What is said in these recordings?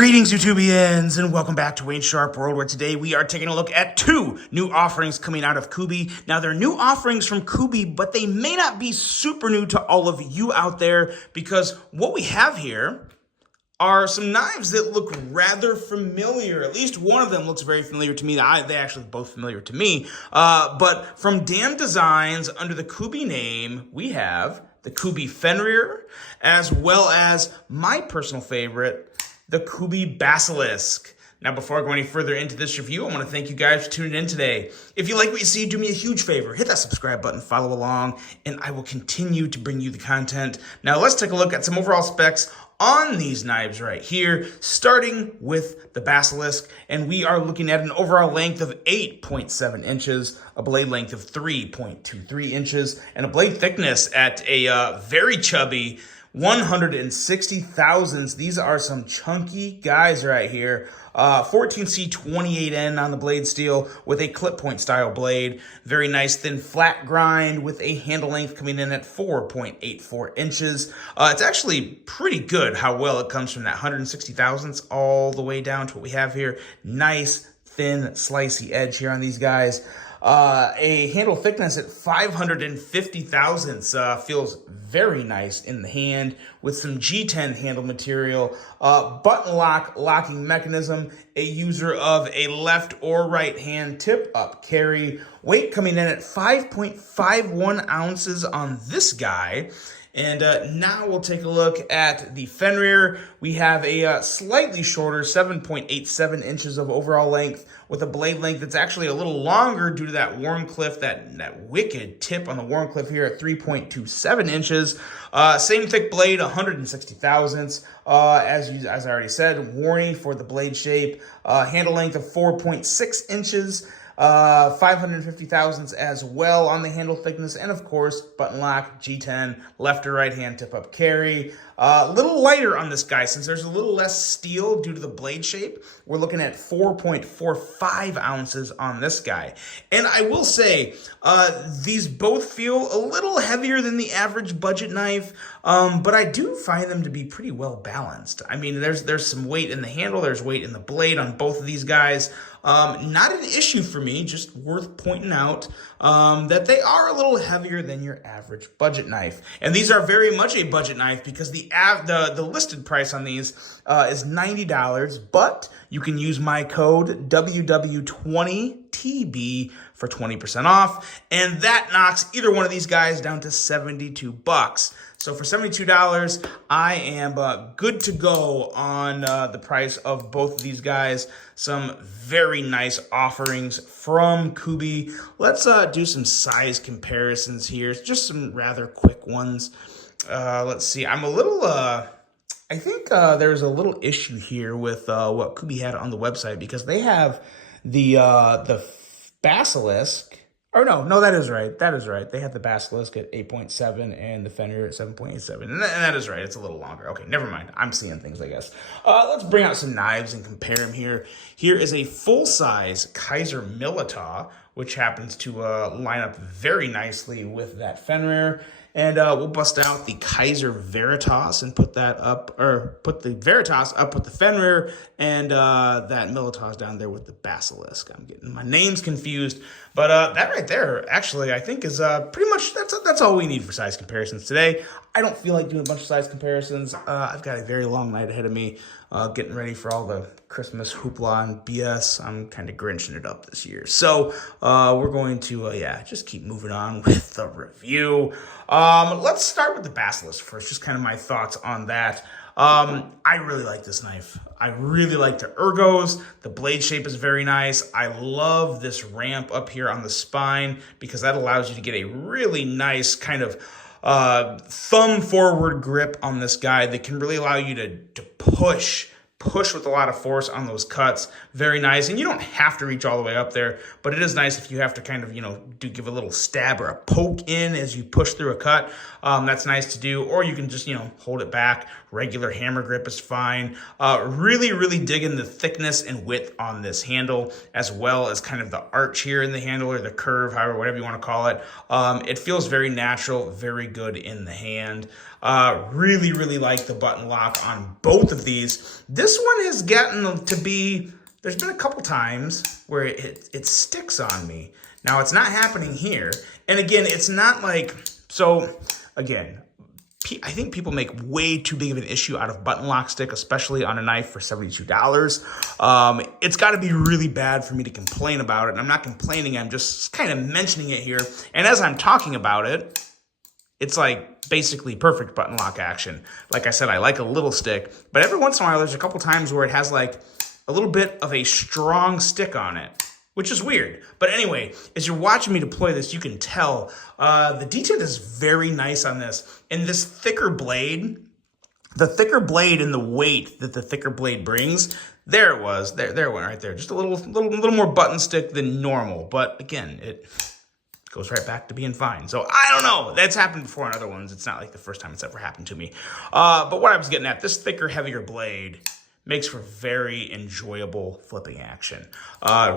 Greetings, YouTubians, and welcome back to Wayne Sharp World, where today we are taking a look at two new offerings coming out of Kubey. Now, they're new offerings from Kubey, but they may not be super new to all of you out there, because what we have here are some knives that look rather familiar. At least one of them looks very familiar to me. They actually both familiar to me. But from Dam Designs, under the Kubey name, we have the Kubey Fenrir, as well as my personal favorite, the Kubey Basilisk. Now, before I go any further into this review, I want to thank you guys for tuning in today. If you like what you see, do me a huge favor. Hit that subscribe button, follow along, and I will continue to bring you the content. Now, let's take a look at some overall specs on these knives right here, starting with the Basilisk. And we are looking at an overall length of 8.7 inches, a blade length of 3.23 inches, and a blade thickness at a very chubby 160 thousandths. These are some chunky guys right here. 14C28N on the blade steel with a clip point style blade. Very nice thin flat grind with a handle length coming in at 4.84 inches. It's actually pretty good how well it comes from that 160 thousandths all the way down to what we have here. Nice thin slicey edge here on these guys. A handle thickness at 550 thousandths feels very nice in the hand with some G10 handle material. Button locking mechanism, a user of a left or right hand tip up carry. Weight coming in at 5.51 ounces on this guy. And now we'll take a look at the Fenrir. We have a slightly shorter 7.87 inches of overall length with a blade length that's actually a little longer due to that Warncliffe, that wicked tip on the Warncliffe here at 3.27 inches. Same thick blade, 160 thousandths. As I already said, warning for the blade shape. Handle length of 4.6 inches. 550 thousandths as well on the handle thickness, and of course, button lock, G10, left or right hand tip up carry. A little lighter on this guy since there's a little less steel due to the blade shape. We're looking at 4.45 ounces on this guy. And I will say, these both feel a little heavier than the average budget knife, but I do find them to be pretty well balanced. I mean, there's some weight in the handle, there's weight in the blade on both of these guys. Not an issue for me, just worth pointing out that they are a little heavier than your average budget knife. And these are very much a budget knife because the listed price on these is $90, but you can use my code WW20TB for 20% off, and that knocks either one of these guys down to 72 bucks. So for $72, I am good to go on the price of both of these guys. Some very nice offerings from Kubey. Let's do some size comparisons here. Just some rather quick ones. Let's see. I'm a little... I think there's a little issue here with what Kubey had on the website, because they have the Basilisk. Or no, that is right. That is right. They have the Basilisk at 8.7 and the Fenrir at 7.87. And that is right. It's a little longer. Okay, never mind. I'm seeing things, I guess. Let's bring out some knives and compare them here. Here is a full-size Kaiser Milita, which happens to line up very nicely with that Fenrir. And we'll bust out the Kaiser Veritas and put that up, or put the Veritas up with the Fenrir, and that Militas down there with the Basilisk. I'm getting my names confused, but that right there, actually, I think is pretty much, that's all we need for size comparisons today. I don't feel like doing a bunch of size comparisons. I've got a very long night ahead of me, getting ready for all the Christmas hoopla and BS. I'm kind of grinching it up this year. So we're going to, just keep moving on with the review. Let's start with the Basilisk first, just kind of my thoughts on that. I really like this knife. I really like the ergos. The blade shape is very nice. I love this ramp up here on the spine because that allows you to get a really nice kind of thumb forward grip on this guy that can really allow you to push with a lot of force on those cuts. Very nice. And you don't have to reach all the way up there, but it is nice if you have to kind of, give a little stab or a poke in as you push through a cut. That's nice to do. Or you can just, hold it back. Regular hammer grip is fine. Really, really digging the thickness and width on this handle, as well as kind of the arch here in the handle, or the curve, however, whatever you want to call it. It feels very natural, very good in the hand. Really, really like the button lock on both of these. This one has gotten to be, there's been a couple times where it sticks on me. Now, it's not happening here. And again, it's not like, so again, I think people make way too big of an issue out of button lock stick, especially on a knife for $72. It's got to be really bad for me to complain about it. And I'm not complaining, I'm just kind of mentioning it here. And as I'm talking about it, it's like basically perfect button lock action. Like I said, I like a little stick, but every once in a while, there's a couple times where it has like a little bit of a strong stick on it, which is weird. But anyway, as you're watching me deploy this, you can tell the detail is very nice on this. And this thicker blade, the thicker blade and the weight that the thicker blade brings, there it was, there it went right there. Just a little more button stick than normal. But again, it goes right back to being fine. So I don't know. That's happened before on other ones. It's not like the first time it's ever happened to me. But what I was getting at, this thicker, heavier blade makes for very enjoyable flipping action.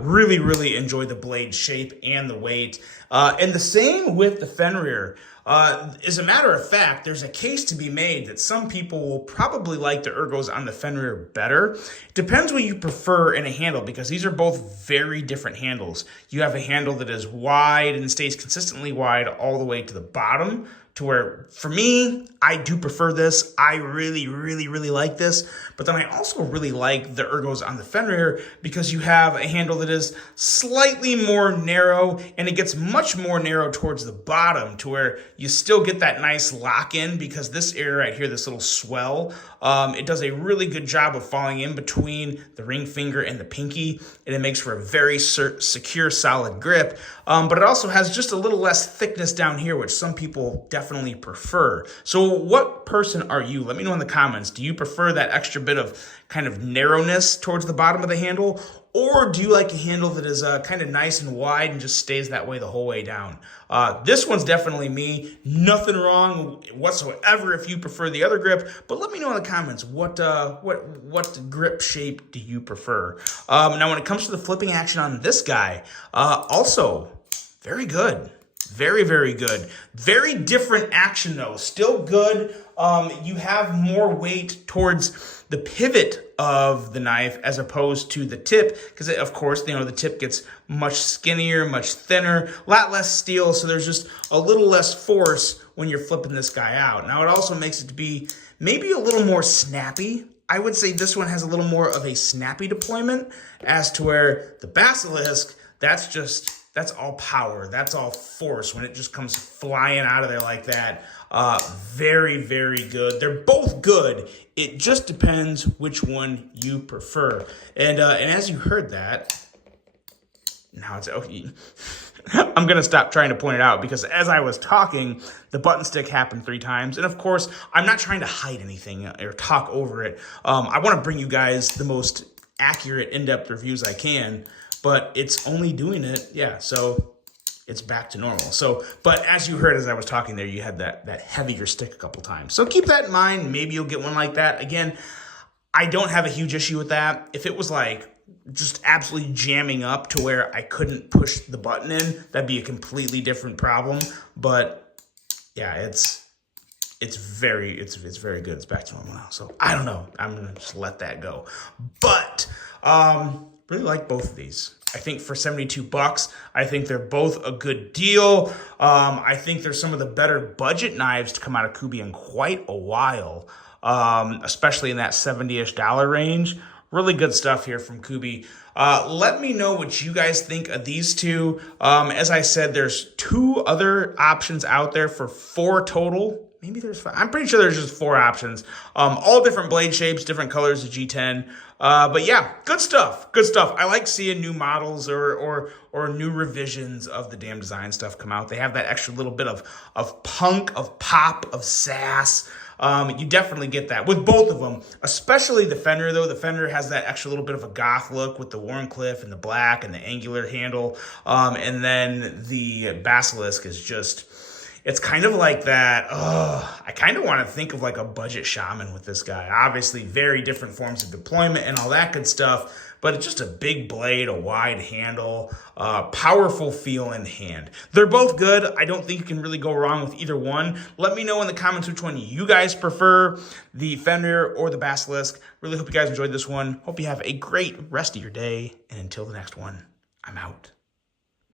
Really, really enjoy the blade shape and the weight. And the same with the Fenrir. As a matter of fact, there's a case to be made that some people will probably like the ergos on the Fenrir better. It depends what you prefer in a handle, because these are both very different handles. You have a handle that is wide and stays consistently wide all the way to the bottom, to where, for me, I do prefer this. I really, really, really like this. But then I also really like the ergos on the Fenrir, because you have a handle that is slightly more narrow, and it gets much more narrow towards the bottom, to where you still get that nice lock in, because this area right here, this little swell, it does a really good job of falling in between the ring finger and the pinky, and it makes for a very secure, solid grip. But it also has just a little less thickness down here, which some people definitely prefer. So what person are you? Let me know in the comments. Do you prefer that extra bit of kind of narrowness towards the bottom of the handle? Or do you like a handle that is kind of nice and wide and just stays that way the whole way down? This one's definitely me. Nothing wrong whatsoever if you prefer the other grip. But let me know in the comments, what grip shape do you prefer? Now, when it comes to the flipping action on this guy, also very good. Very, very good. Very different action though. Still good. You have more weight towards the pivot of the knife as opposed to the tip, because of course, the tip gets much skinnier, much thinner, a lot less steel, so there's just a little less force when you're flipping this guy out. Now, it also makes it to be maybe a little more snappy. I would say this one has a little more of a snappy deployment, as to where the Basilisk, that's all power. That's all force when it just comes flying out of there like that. Very, very good. They're both good. It just depends which one you prefer. And as you heard that, now it's okay. I'm going to stop trying to point it out, because as I was talking, the button stick happened 3 times. And of course, I'm not trying to hide anything or talk over it. I want to bring you guys the most accurate, in-depth reviews I can. But it's only doing it, so it's back to normal. So, but as you heard as I was talking there, you had that heavier stick a couple times. So keep that in mind. Maybe you'll get one like that. Again, I don't have a huge issue with that. If it was like just absolutely jamming up to where I couldn't push the button in, that'd be a completely different problem. But yeah, it's very good. It's back to normal now. So I don't know. I'm gonna just let that go. But really like both of these. I think for $72, I think they're both a good deal. I think they're some of the better budget knives to come out of Kubey in quite a while, especially in that $70-ish range. Really good stuff here from Kubey. Let me know what you guys think of these two. As I said, there's 2 other options out there for 4 total. Maybe there's 5. I'm pretty sure there's just 4 options. All different blade shapes, different colors of G10. But yeah, good stuff. Good stuff. I like seeing new models or new revisions of the damn design stuff come out. They have that extra little bit of punk, of pop, of sass. You definitely get that with both of them, especially the Fenrir though. The Fenrir has that extra little bit of a goth look with the Wharncliffe and the black and the angular handle. And then the Basilisk is just, It's kind of like that. I kind of want to think of like a budget shaman with this guy. Obviously, very different forms of deployment and all that good stuff, but it's just a big blade, a wide handle, powerful feel in hand. They're both good. I don't think you can really go wrong with either one. Let me know in the comments which one you guys prefer, the Fenrir or the Basilisk. Really hope you guys enjoyed this one. Hope you have a great rest of your day, and until the next one, I'm out.